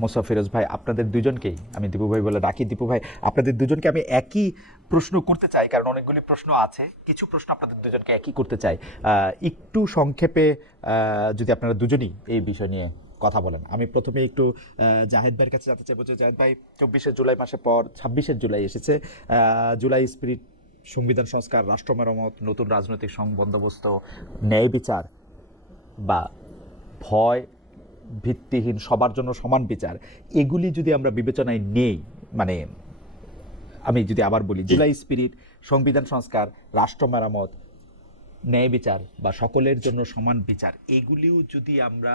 মোসা ফিরোজ ভাই, আপনাদের দুজনকেই আমি দীপু ভাই বলে ডাকি। দীপু ভাই, আপনাদের দুজনকে আমি একই প্রশ্ন করতে চাই, কারণ অনেকগুলি প্রশ্ন আছে। কিছু প্রশ্ন আপনাদের দুজনকে একই করতে চাই। একটু সংক্ষেপে যদি আপনারা দুজনই এই বিষয় নিয়ে কথা বলেন। আমি প্রথমে একটু জাহেদ ভাইয়ের কাছে জানতে চাইবো যে জাহেদ ভাই, 24শে জুলাই মাসে পর 26শে জুলাই এসেছে। জুলাই স্পিরিট, সংবিধান সংস্কার, রাষ্ট্র মেরামত, নতুন রাজনৈতিক বন্দোবস্ত, ন্যায় বিচার বা ভয় ভিত্তিহীন সবার জন্য সমান বিচার, এগুলি যদি আমরা বিবেচনায় নেই, মানে আমি যদি আবার বলি, জি জুলাই স্পিরিট, সংবিধান সংস্কার, রাষ্ট্র মেরামত, ন্যায় বিচার বা সকলের জন্য সমান বিচার, এগুলিও যদি আমরা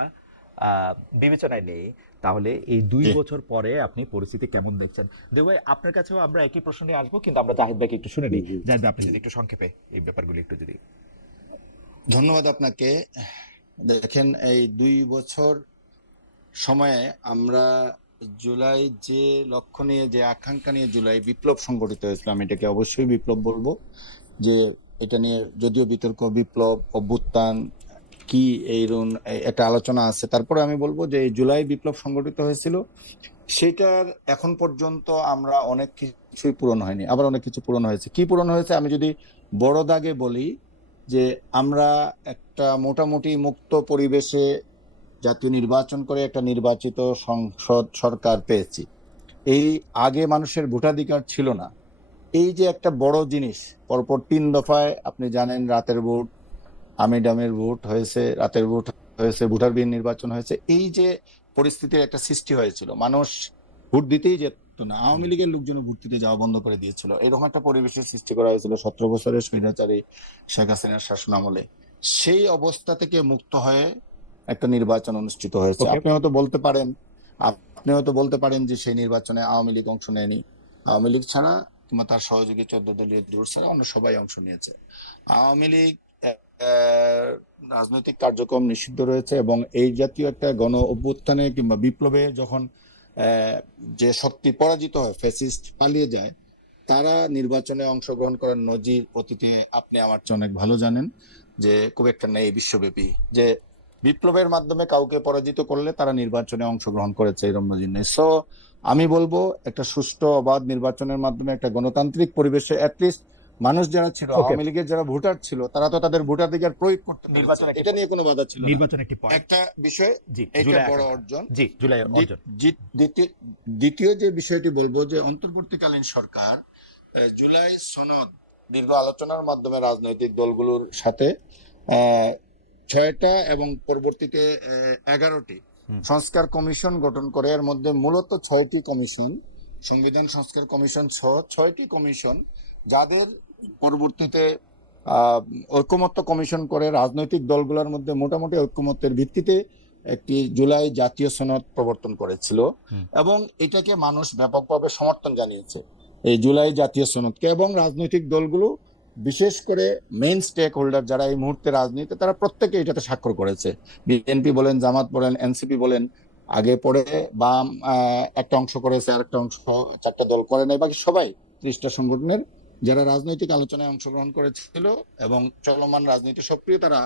বিবেচনায় নেই, তাহলে এই দুই জি বছর পরে আপনি পরিস্থিতি কেমন দেখছেন? দেব ভাই, আপনার কাছেও আমরা একই প্রশ্ন নিয়ে আসবো, কিন্তু আমরা জাহিদ ভাইকে একটু শুনে জি নিই। জি। জাহিদ ভাই, আপনি যদি একটু সংক্ষেপে এই ব্যাপারগুলি একটু যদি। ধন্যবাদ আপনাকে। দেখেন, এই 2 বছর সময়ে আমরা জুলাই যে লক্ষ্য নিয়ে, যে আকাঙ্ক্ষা নিয়ে জুলাই বিপ্লব সংগঠিত হয়েছিল, আমি এটাকে অবশ্যই বিপ্লব বলবো। যে এটা নিয়ে যদিও বিতর্ক, বিপ্লব, অভ্যুত্থান কি এইরকম একটা আলোচনা আছে, তারপরে আমি বলবো যে এই জুলাই বিপ্লব সংগঠিত হয়েছিল, সেটার এখন পর্যন্ত আমরা অনেক কিছুই পূরণ হয়নি, আবার অনেক কিছু পূরণ হয়েছে। কি পূরণ হয়েছে আমি যদি বড় দাগে বলি, যে আমরা একটা মোটামুটি মুক্ত পরিবেশে জাতীয় নির্বাচন করে একটা নির্বাচিত সংসদ সরকার পেয়েছি। এই আগে মানুষের ভোটাধিকার ছিল না। এই যে একটা বড় জিনিস, পরপর 3 দফায় আপনি জানেন, রাতের ভোট, আমিডামের ভোট হয়েছে, রাতের ভোট হয়েছে, ভোটারবিহীন নির্বাচন হয়েছে। এই যে পরিস্থিতির একটা সৃষ্টি হয়েছিল, মানুষ ভোট দিতেই যেত না, আওয়ামী লীগের লোকজন ভোট দিতে যাওয়া বন্ধ করে দিয়েছিল, এরকম একটা পরিবেশের সৃষ্টি করা হয়েছিল 17 বছরের স্বৈরাচারী শেখ হাসিনার শাসন আমলে। সেই অবস্থা থেকে মুক্ত হয়ে একটা নির্বাচন অনুষ্ঠিত হয়েছে। ওকে। আপনি হয়তো বলতে পারেন যে সেই নির্বাচনে আওয়ামী লীগ অংশ নেয়নি। আওয়ামী লীগ ছাড়া কিংবা তার সহযোগী 14 দলীয় জোট ছাড়া অন্য সবাই অংশ নিয়েছে। আওয়ামী লীগ রাজনৈতিক কার্যক্রম নিষিদ্ধ রয়েছে, এবং এই জাতীয় একটা গণ অভ্যুত্থানে কিংবা বিপ্লবে যখন যে শক্তি পরাজিত হয়, ফ্যাসিস্ট পালিয়ে যায়, তারা নির্বাচনে অংশগ্রহণ করার নজির অতীতে আপনি আমার চেয়ে অনেক ভালো জানেন যে খুব একটা নেই বিশ্বব্যাপী, যে বিপ্লবের মাধ্যমে কাউকে পরাজিত করলে তারা নির্বাচনে অংশগ্রহণ করেছে, এরকম নজির নেই। সো আমি বলবো, একটা সুষ্ঠু অবাধ নির্বাচনের মাধ্যমে একটা গণতান্ত্রিক পরিবেশে অ্যাটলিস্ট মানুষ যারা ছিল, ওকে। আওয়ামী লীগের যারা ভোটার ছিল, তারা তো তাদের ভোটাধিকার প্রয়োগ করতে পেরেছে, নির্বাচন একটি এটা নিয়ে কোনো বাধা ছিল না। নির্বাচন একটি পয়েন্ট। একটা বিষয়, জি, এটা জুলাই বড় আকাঙ্ক্ষা। অর্জন। জি, জুলাই দ্বিত- অর্জন। দ্বিতীয় দ্বিতীয় যে বিষয়টি বলবো, যে অন্তর্বর্তীকালীন সরকার জুলাই সনদ দীর্ঘ আলোচনার মাধ্যমে রাজনৈতিক দলগুলোর সাথে আহ 6টা এবং পরবর্তীতে 11টি সংস্কার কমিশন গঠন করে। এর মধ্যে মূলত 6টি কমিশন, সংবিধান সংস্কার কমিশন সহ 6টি কমিশন, যাদের পরবর্তীতে আহ ঐকমত্য কমিশন করে রাজনৈতিক দলগুলোর মধ্যে মোটামুটি ঐকমত্যের ভিত্তিতে একটি জুলাই জাতীয় সনদ প্রবর্তন করেছিল, এবং এটাকে মানুষ ব্যাপকভাবে সমর্থন জানিয়েছে, এই জুলাই জাতীয় সনদকে। এবং রাজনৈতিক দলগুলো, বিশেষ করে মেইন স্টেক হোল্ডার যারা এই মুহূর্তে রাজনীতিতে, তারা প্রত্যেকে এটাতে স্বাক্ষর করেছে। বিএনপি বলেন, জামাত বলেন, এনসিপি বলেন, আগে পরে বাম একটা অংশ করেছে, আর একটা অংশ, 4টা দল করে নাই, বাকি সবাই 30টা সংগঠনের যারা রাজনৈতিক আলোচনায় অংশগ্রহণ করেছিল এবং চলমান রাজনীতি সক্রিয়, তারা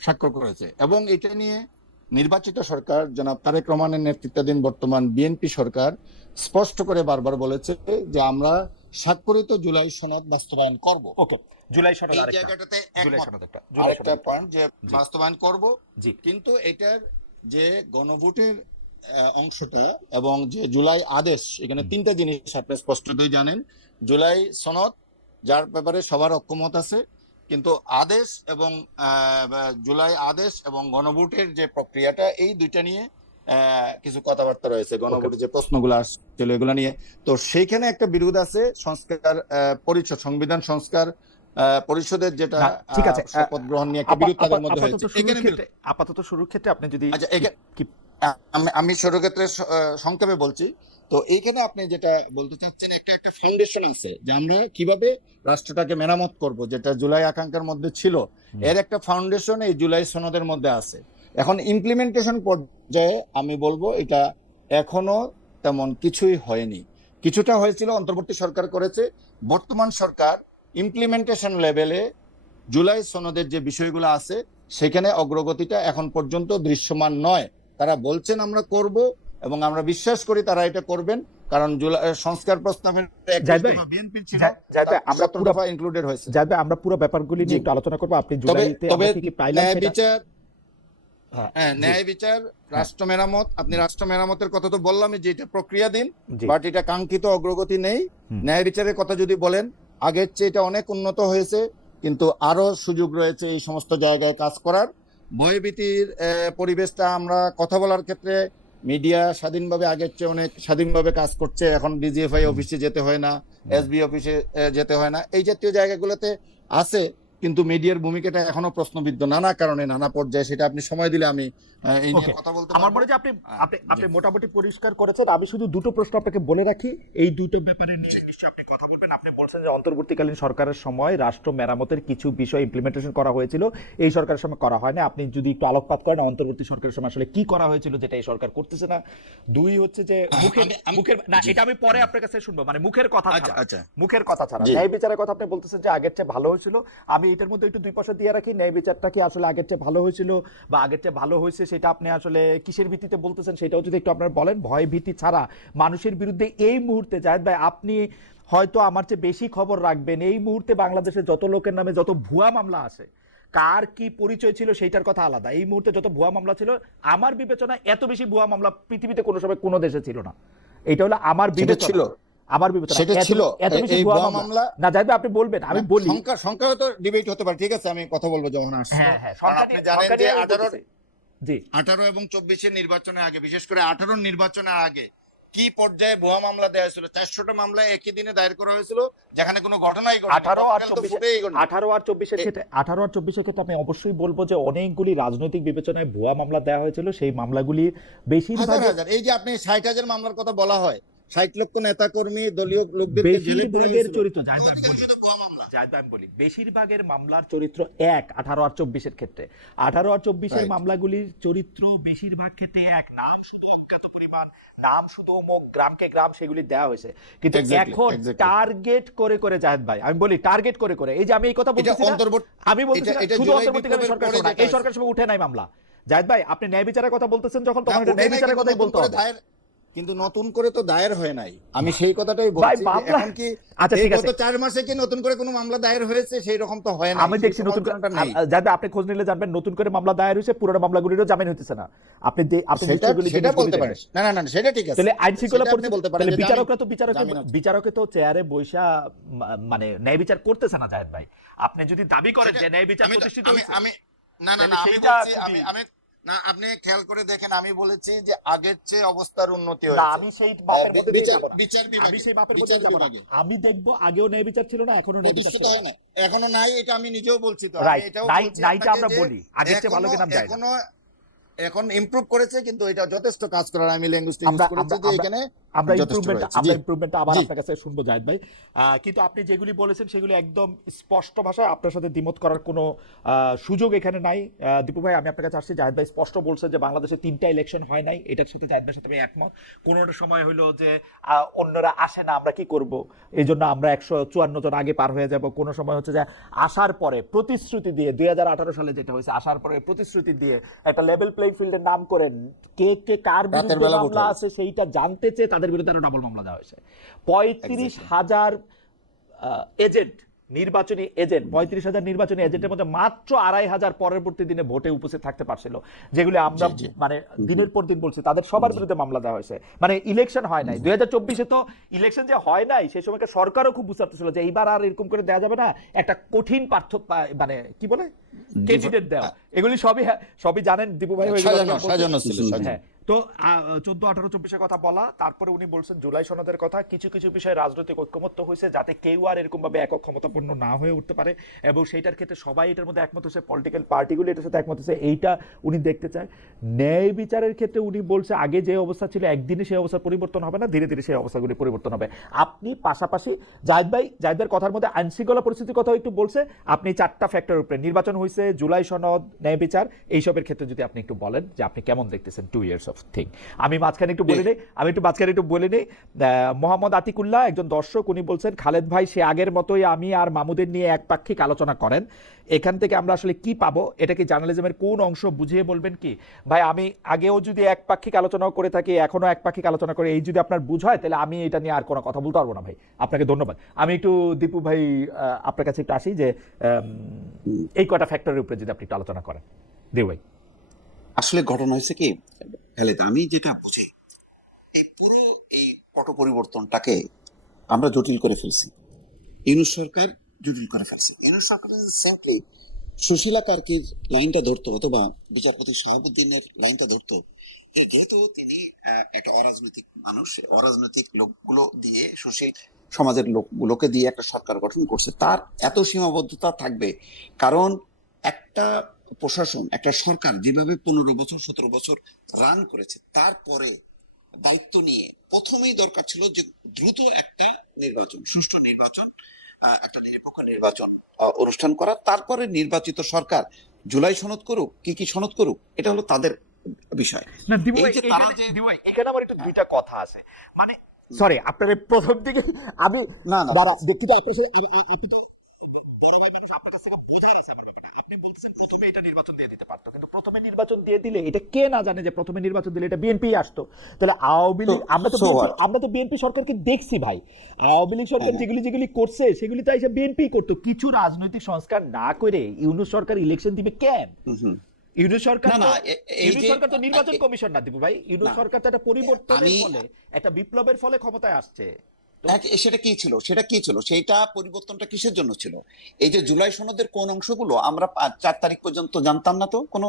স্বাক্ষর করেছে। এবং এটা নিয়ে নির্বাচিত সরকার জনাব তারেক রহমানের নেতৃত্বাধীন বর্তমান বিএনপি সরকার স্পষ্ট করে বারবার বলেছে যে আমরা স্বাক্ষরিত জুলাই সনদ বাস্তবায়ন করব। ওকে। জুলাই সনদ এই আরেকটা। জায়গাটাতে জুলাই একমত। সনদ একটা। জুলাই আরেকটা সনদ একটা। পয়েন্ট, যে জি। বাস্তবায়ন করব, জি। কিন্তু এটার যে গণভোটের অংশটা এবং যে জুলাই আদেশ, এখানে 3টা জিনিস আপনি স্পষ্টতই জানেন। জুলাই সনদ, যার ব্যাপারে সবার ঐকমত আছে, কিন্তু আদেশ এবং জুলাই আদেশ এবং গণভোটের যে প্রক্রিয়াটা, এই দুইটা নিয়ে কিছু কথাবার্তা রয়েছে, ওকে। গণভোটের যে প্রশ্নগুলো আসছিল এগুলো নিয়ে। তো সেইখানে একটা বিরোধ আছে সংস্কার পরিষদ, সংবিধান সংস্কার পরিষদের, যেটা না, ঠিক আছে। শপথ গ্রহণ নিয়ে একটা বিরোধ তাদের মধ্যে হয়েছে, এখানে বিরোধ। আপাতত শুরুর ক্ষেত্রে আপনি যদি আচ্ছা, কি আমি সর্বক্ষেত্রে সংক্ষেপে বলছি। তো এইখানে আপনি যেটা বলতে চাচ্ছেন, একটা একটা ফাউন্ডেশন আছে যে আমরা কিভাবে রাষ্ট্রটাকে মেরামত করব, যেটা জুলাই আকাঙ্ক্ষার মধ্যে ছিল, এর একটা ফাউন্ডেশন এই জুলাই সনদের মধ্যে আছে। এখন ইমপ্লিমেন্টেশন পর্যায়ে আমি বলবো এটা এখনো তেমন কিছুই হয়নি। কিছুটা হয়েছিল, অন্তর্বর্তী সরকার করেছে। বর্তমান সরকার ইমপ্লিমেন্টেশন লেভেলে জুলাই সনদের যে বিষয়গুলো আছে, সেখানে অগ্রগতিটা এখন পর্যন্ত দৃশ্যমান নয়। তারা বলছেন আমরা করব, এবং আমরা বিশ্বাস করি তারা এটা করবেন, কারণ জুলাই সংস্কার প্রস্তাবের বিএনপির ছিল, আমরা পুরো ইনক্লুডেড হয়েছে। জাহিদ ভাই, আমরা পুরো ব্যাপারগুলি নিয়ে একটু আলোচনা করব। আপনি জুলাইতে তবে কি পাইলেন ন্যায় সেটা? বিচার, ন্যায় বিচার, রাষ্ট্র মেরামত, আপনি রাষ্ট্র মেরামতের কথা তো বললামই যে এটা প্রক্রিয়াধীন, বাট এটা কাঙ্ক্ষিত অগ্রগতি নেই। ন্যায় বিচারের কথা যদি বলেন, আগের চেয়ে এটা অনেক উন্নত হয়েছে, কিন্তু আরো সুযোগ রয়েছে এই সমস্ত জায়গায় কাজ করার। ভয়ভীতির পরিবেশটা, আমরা কথা বলার ক্ষেত্রে মিডিয়া স্বাধীনভাবে, আগের চেয়ে অনেক স্বাধীনভাবে কাজ করছে। এখন ডিজিএফআই অফিসে যেতে হয় না, এসবি অফিসে যেতে হয় না, এই জাতীয় জায়গাগুলোতে আছে, কিন্তু মিডিয়ার ভূমিকাটা এখনো প্রশ্নবিদ্ধ নানা কারণে, নানা পর্যায়ে। সেটা আপনি সময় দিলে আমি এই নিয়ে কথা বলতে আমার মনে হয় যে আপনি মোটামুটি পরিষ্কার করেছেন। আমি শুধু দুটো প্রশ্ন আপনাকে বলে রাখি, এই দুটো ব্যাপারে নিয়ে নিশ্চয়ই আপনি কথা বলবেন। আপনি বলছেন যে অন্তর্বর্তীকালীন সরকারের সময় রাষ্ট্র মেরামতের কিছু বিষয় ইমপ্লিমেন্টেশন করা হয়েছিল, এই সরকারের সময় করা হয় না। আপনি যদি একটু আলোকপাত করেন অন্তর্বর্তী সরকারের সময় আসলে কি করা হয়েছিল যেটা এই সরকার করতেছে না। দুই হচ্ছে যে মুখের না, এটা আমি পরে আপনার কাছে শুনবো, মানে মুখের কথা ছাড়া, মুখের কথা ছাড়া ন্যায় বিচারের কথা আপনি বলতেছেন যে আগের চেয়ে ভালো হয়েছিল। আমি এটার মধ্যে একটু দুই পয়সা দিয়ে রাখি, ন্যায় বিচারটা কি আসলে আগের চেয়ে ভালো হয়েছিল বা আগের চেয়ে ভালো হয়েছে সেটা আপনি আসলে কিসের ভিত্তিতে বলতেছেন সেটাও যদি একটু আপনার বলেন। ভয় ভীতি ছাড়া মানুষের বিরুদ্ধে এই মুহূর্তে জাহিদ ভাই, আপনি হয়তো আমার চেয়ে বেশি খবর রাখবেন, এই মুহূর্তে বাংলাদেশে যত লোকের নামে যত ভুয়া মামলা আছে, কার কি পরিচয় ছিল সেইটার কথা আলাদা। এই মুহূর্তে যত ভুয়া মামলা ছিল, আমার বিবেচনায় এত বেশি ভুয়া মামলা পৃথিবীতে কোনো সময় কোনো দেশে ছিল না। এটা হলো আমার বিবেচনা, ছিল আমার বিবেচনা সেটা ছিল। এত বেশি ভুয়া মামলা না জাহিদ ভাই, আপনি বলবেন, আমি বলি সংখ্যা তো ডিবেট হতে পারে, ঠিক আছে, আমি কথা বলবো যখন আসছে। আপনি জানেন যে 18 এবং 24 নির্বাচনের আগে, বিশেষ করে 18 নির্বাচনের আগে কি পর্যায়ে ভুয়া মামলা দেওয়া হয়েছিল। 400টা মামলা একই দিনে দায়ের করা হয়েছিল, যেখানে কোনো ঘটনাই ঘটেনি। 18 আর 24 এর ক্ষেত্রে আমি অবশ্যই বলবো যে অনেকগুলি রাজনৈতিক বিবেচনায় ভুয়া মামলা দেওয়া হয়েছিল। সেই মামলাগুলি বেশিরভাগ, এই যে আপনি 60,000 মামলার কথা বলা হয়, 60 লক্ষ নেতা কর্মী, দলীয় লোকদের চরিত্র জাহিদ আমি বলি, বেশিরভাগের মামলার চরিত্র 18 আর 24 এর ক্ষেত্রে 18 আর 24 এর মামলাগুলির চরিত্র বেশিরভাগ ক্ষেত্রে এক, নাম শুধু অজ্ঞাত পরিমাণ, নাম শুধু অমুক গ্রামকে গ্রাম, সেগুলি দেওয়া হয়েছে। কিন্তু এখন টার্গেট করে করে জাহিদ ভাই, আমি বলি টার্গেট করে করে, এই যে আমি এই কথা বলতেছি, আমি বলতেছি শুধু অন্তর্বর্তীকালীন সরকার সময়, এই সরকার সময় উঠে নাই মামলা। জাহিদ ভাই, আপনি ন্যায় বিচারের কথা বলতেছেন যখন, তখন এটা ন্যায় বিচারের কথাই বলতে হবে, কিন্তু নতুন করে তো দায়ের হয় নাই। আমি সেই কথাটাই বলছি, এখন কি গত 4 মাসে কি নতুন করে কোনো মামলা দায়ের হয়েছে? সেই রকম তো হয় না। আমি দেখছি নতুন করে, যাতে আপনি খোঁজ নিলে জানবেন, নতুন করে মামলা দায়ের হয়েছে, পুরনো মামলাগুলিরও জামিন হইতেছে না। আপনি সেটা বলতে পারেন না, না না সেটা ঠিক আছে। তাহলে আইন শৃঙ্খলা বলতে পারেন, বিচারকরা তো চেয়ারে বৈশা মানে ন্যায় বিচার করতেছে না জাহিদ ভাই। আপনি যদি দাবি করেন যে ন্যায় বিচার প্রতিষ্ঠিত হয়েছে, আমি না না না আমি বলছি, আমি না, আপনি খেয়াল করে দেখেন, আমি বলেছি যে আগের চেয়ে অবস্থার উন্নতি হয়েছে। আমি সেই মাপের মধ্যে বিচার বিভাগ, আমি সেই মাপের মধ্যে যাব না। আমি দেখব আগেও ন্যায় বিচার ছিল না, এখনো ন্যায় বিচার হয় না, এখনো নাই, এটা আমি নিজেও বলছি। তো আমি এটাও বলছি নাইটা আমরা বলি আগের চেয়ে ভালো কিনা যায় না, এখন ইমপ্রুভ করেছে, কিন্তু এটা যথেষ্ট কাজ করার। আমি ল্যাঙ্গুয়েজটা ইউজ করেছি যে এখানে আমরা ইমপ্রুভমেন্টটা আবার আপনার কাছে শুনবো জাহিদ ভাই। কিন্তু আপনি যেগুলি বলেছেন সেগুলি একদম স্পষ্ট ভাষায়, আপনার সাথে দ্বিমত করার কোনো সুযোগ এখানে নাই। দীপু ভাই, আমি আপনার কাছে আসছি, জাহিদ ভাই স্পষ্ট বলছেন যে বাংলাদেশে 3টা ইলেকশন হয় নাই, এটার সাথে জাহিদ ভাইয়ের সাথে আমি একমত। কোনোটা সময় হলো যে অন্যরা আসে না, আমরা কি করব, এই জন্য আমরা 154 জন আগে পার হয়ে যাব। কোনো সময় হচ্ছে যে আসার পরে প্রতিশ্রুতি দিয়ে, 2018 সালে যেটা হয়েছে, আসার পরে প্রতিশ্রুতি দিয়ে একটা লেভেল প্লেইং ফিল্ডের নাম করে কে কে কার বিরুদ্ধে মামলা আছে সেইটা জানতে চেয়ে তাদের বিরুদ্ধে আরো ডাবল মামলা দেওয়া হয়েছে। 35,000 এজেন্ট, নির্বাচনী এজেন্ট, 35,000 নির্বাচনী এজেন্টের মধ্যে মাত্র 2,500 পরবর্তী দিনে ভোটে উপস্থিত থাকতে পারছিল, যেগুলো আমরা মানে দিনের পর দিন বলছি, তাদের সবার বিরুদ্ধে মামলা দেওয়া হয়েছে। মানে ইলেকশন হয় নাই 2024-এ, তো ইলেকশন যে হয় নাই সেই সময়কে সরকারও খুব বুঝতে পারছিল যে এইবার আর এরকম করে দেওয়া যাবে না, একটা কঠিন পার্থক্য, মানে কি বলে ক্যান্ডিডেট দেওয়া, এগুলি সবই জানেন দীপু ভাই। হ্যাঁ, তো 14, 18, 24-এর কথা বলা, তারপরে উনি বলছেন জুলাই সনদের কথা, কিছু কিছু বিষয়ে রাজনৈতিক ঐক্যমত্য হয়েছে যাতে কেউ আর এরকম ভাবে একক ক্ষমতাপন্ন না হয়ে উঠতে পারে, এবং সেইটার ক্ষেত্রে সবাই এটার মধ্যে একমত হয়েছে, পলিটিক্যাল পার্টিগুলো এটার সাথে একমত হয়েছে, এইটা উনি দেখতে চায়। ন্যায় বিচারের ক্ষেত্রে উনি বলছে আগে যে অবস্থা ছিল একদিনে সেই অবস্থার পরিবর্তন হবে না, ধীরে ধীরে সেই অবস্থাগুলি পরিবর্তন হবে। আপনি পাশাপাশি জাহিদের কথার মধ্যে আইনশৃঙ্খলা পরিস্থিতির কথা একটু বলছে, আপনি 4টা ফ্যাক্টর উপরে, নির্বাচন হয়েছে, জুলাই সনদ, ন্যায় বিচার, এইসবের ক্ষেত্রে যদি আপনি একটু বলেন যে আপনি কেমন দেখতেছেন 2 years অফ থিং। আমি মাঝখানে একটু বলে নিই মোহাম্মদ আতিকুল্লাহ একজন দর্শক, উনি বলছেন খালেদ ভাই সে আগের মতোই আমি আর মামুদের নিয়ে একপাক্ষিক আলোচনা করেন, এখান থেকে আমরা আসলে কি পাবো, এটা কি জার্নালিজমের কোন অংশ বুঝিয়ে বলবেন কি? ভাই আমি আগেও যদি একপাক্ষিক আলোচনা করে থাকি, এখনো একপাক্ষিক আলোচনা করে, এই যদি আপনার বুঝ হয় তাহলে আমি এটা নিয়ে আর কোনো কথা বলতে পারবো না ভাই। আপনাকে ধন্যবাদ। আমি একটু দীপু ভাই আপনার কাছে একটু আসি যে এই কয়টা ফ্যাক্টরের উপরে যদি আপনি একটু আলোচনা করেন। দেব ভাই। আসলে ঘটনা হয়েছে কি খালেদ, আমি যেটা বুঝি এই পুরো এই পট পরিবর্তনটাকে আমরা জটিল করে ফেলছি। ইউনূস সরকার জটিল করে ফেলছে। ইউনূস সরকার সিম্পলি সুশীলা কার্কির লাইনটা ধরতো অথবা বিচারপতি শাহাবুদ্দিনের লাইনটা ধরতো, যেহেতু তিনি একটা অরাজনৈতিক মানুষ, অরাজনৈতিক লোকগুলো দিয়ে, সুশীল সমাজের লোকগুলোকে দিয়ে একটা সরকার গঠন করছে, তার এত সীমাবদ্ধতা থাকবে। কারণ একটা প্রশাসন, একটা সরকার যেভাবে 15 বছর 17 বছর রান করেছে, তারপরে দায়িত্ব নিয়ে প্রথমেই দরকার ছিল যে দ্রুত একটা নির্বাচন, সুষ্ঠু নির্বাচন, একটা নিরপেক্ষ নির্বাচন অনুষ্ঠান করা। তারপরে নির্বাচিত সরকার জুলাই সনদ করুক, কি সনদ করুক, এটা হলো তাদের বিষয়। না দিবু ভাই, এই যে তারা যে এখানে আমার একটু দুইটা কথা আছে। মানে সরি, আপনার প্রথম দিকে আমি না দাঁড়া দেখি তো আপনার সাথে আপনি তো বড় ভাই মানুষ, আপনার কাছ থেকে বোঝাই আছে আমার ব্যাপারটা। আপনি বলতেছেন প্রথমে এটা নির্বাচন দিয়ে দিতে পারতো, কিন্তু প্রথমে নির্বাচন দিয়ে দিলে এটা কে না জানে যে প্রথমে নির্বাচন দিলে এটা বিএনপি আসতো। তাহলে আওয়ামী লীগ, আমরা তো বিএনপি সরকারকে দেখছি ভাই, আওয়ামী লীগ সরকার যেগুলি করছে সেগুলি তো এসে বিএনপি করতো। কিছু রাজনৈতিক সংস্কার না করে ইউনূস সরকার ইলেকশন দিবে কেন? ইউনূস সরকার তো নির্বাচন কমিশন না দিব ভাই। ইউনূস সরকার তো একটা পরিবর্তনের ফলে, একটা বিপ্লবের ফলে ক্ষমতায় আসছে। সেটা কি ছিল সেটা পরিবর্তনটা কিসের জন্য ছিল? এই যে জুলাই সনদের কোন অংশগুলো আমরা 4 তারিখ পর্যন্ত জানতাম না, তো কোনো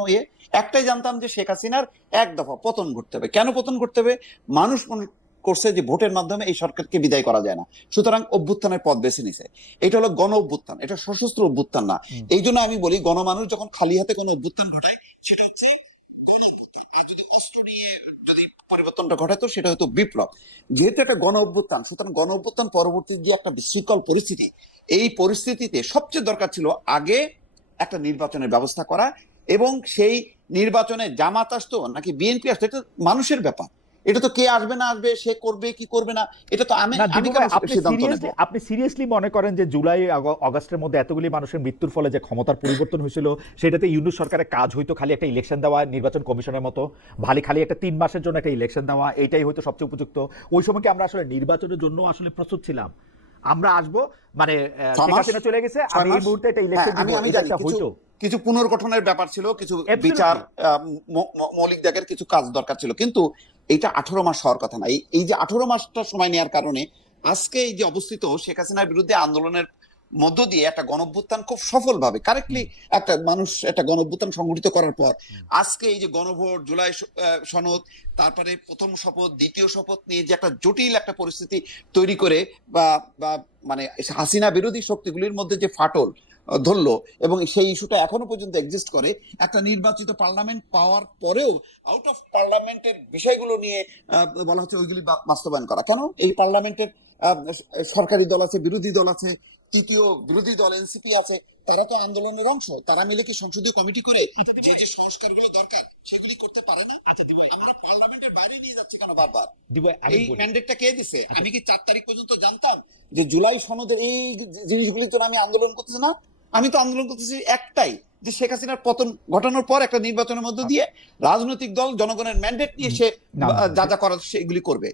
একটাই জানতাম যে শেখ হাসিনার এক দফা পতন ঘটতে হবে। কেন পতন ঘটতে হবে? মানুষ মনে করছে যে ভোটের মাধ্যমে এই সরকারকে বিদায় করা যায় না, সুতরাং অভ্যুত্থানের পথ বেছে নিছে। এটা হলো গণ অভ্যুত্থান, এটা সশস্ত্র অভ্যুত্থান না। এই জন্য আমি বলি গণমানুষ যখন খালি হাতে কোনো অভ্যুত্থান ঘটায় সেটা হচ্ছে গণ অভ্যুত্থান। আর যদি অস্ত্র নিয়ে যদি পরিবর্তনটা ঘটাতো সেটা হয়তো বিপ্লব। যেহেতু একটা গণ অভ্যুত্থান, সুতরাং গণ অভ্যুত্থান পরবর্তী যে একটা বিশৃঙ্খল পরিস্থিতি, এই পরিস্থিতিতে সবচেয়ে দরকার ছিল আগে একটা নির্বাচনের ব্যবস্থা করা, এবং সেই নির্বাচনে জামাত আসতো নাকি বিএনপি আসতো এটা মানুষের ব্যাপার। এটা তো কে আসবে না আসবে, সে করবে কি করবে না, এটা তো আমি সিদ্ধান্ত নেব। আপনি সিরিয়াসলি মনে করেন যে জুলাই আগস্টের মধ্যে এতগুলি মানুষের মৃত্যুর ফলে যে ক্ষমতার পরিবর্তন হয়েছিল সেটাতে ইউনূস সরকারের কাজ হইতো খালি একটা ইলেকশন দেওয়া, নির্বাচন কমিশনের মতো খালি একটা 3 মাসের জন্য একটা ইলেকশন দেওয়া, এইটাই হয়তো সবচেয়ে উপযুক্ত? ওই সময় কি আমরা আসলে নির্বাচনের জন্য আসলে প্রস্তুত ছিলাম? আমরা আসবো মানে শেখ হাসিনা চলে গেছে, আমি এই মুহূর্তে একটা ইলেকশন দিব, এটা একটা হইতো। কিছু পুনর্গঠনের ব্যাপার ছিল, কিছু বিচার মৌলিক জায়গার কিছু কাজ দরকার ছিল, কিন্তু এইটা 18 মাস হওয়ার কথা না। এই যে 18 মাসটা সময় নেওয়ার কারণে আজকে এই যে অবস্থিত শেখ হাসিনার বিরুদ্ধে আন্দোলনের মধ্য দিয়ে একটা গণঅভ্যুত্থান খুব সফলভাবে কারেক্টলি একটা মানুষ একটা গণঅভ্যুত্থান সংগঠিত করার পর আজকে এই যে গণভোট, জুলাই সনদ, তারপরে প্রথম শপথ, দ্বিতীয় শপথ নিয়ে যে একটা জটিল একটা পরিস্থিতি তৈরি করে বা মানে হাসিনা বিরোধী শক্তিগুলির মধ্যে যে ফাটল ধরলো, এবং সেই ইস্যুটা এখনো পর্যন্ত এক্সিস্ট করে, একটা নির্বাচিত পার্লামেন্ট পাওয়ার পরেও আউট অফ পার্লামেন্টের বিষয়গুলো নিয়ে বলা হচ্ছে ওইগুলি বাস্তবায়ন করা। কেন? এই পার্লামেন্টের সরকারি দল আছে, বিরোধী দল আছে, তৃতীয় বিরোধী দল এনসিপি আছে, তারা তো আন্দোলনের অংশ। তারা মিলে কি সংসদীয় কমিটি করে যে সংস্কারগুলো দরকার সেগুলি করতে পারে না? আমরা পার্লামেন্টের বাইরে নিয়ে যাচ্ছি কেন বারবার? এই ম্যান্ডেটটা কে দিছে? আমি কি 4 তারিখ পর্যন্ত জানতাম যে জুলাই সনদের এই জিনিসগুলির জন্য আমি আন্দোলন করতেছি না? আমি তো আন্দোলন করতেছি একটাই, যে শেখ হাসিনার পতন ঘটানোর পর একটা নির্বাচনের মধ্য দিয়ে রাজনৈতিক দল জনগণের ম্যান্ডেট নিয়ে সে যা যা করার সেগুলি করবে।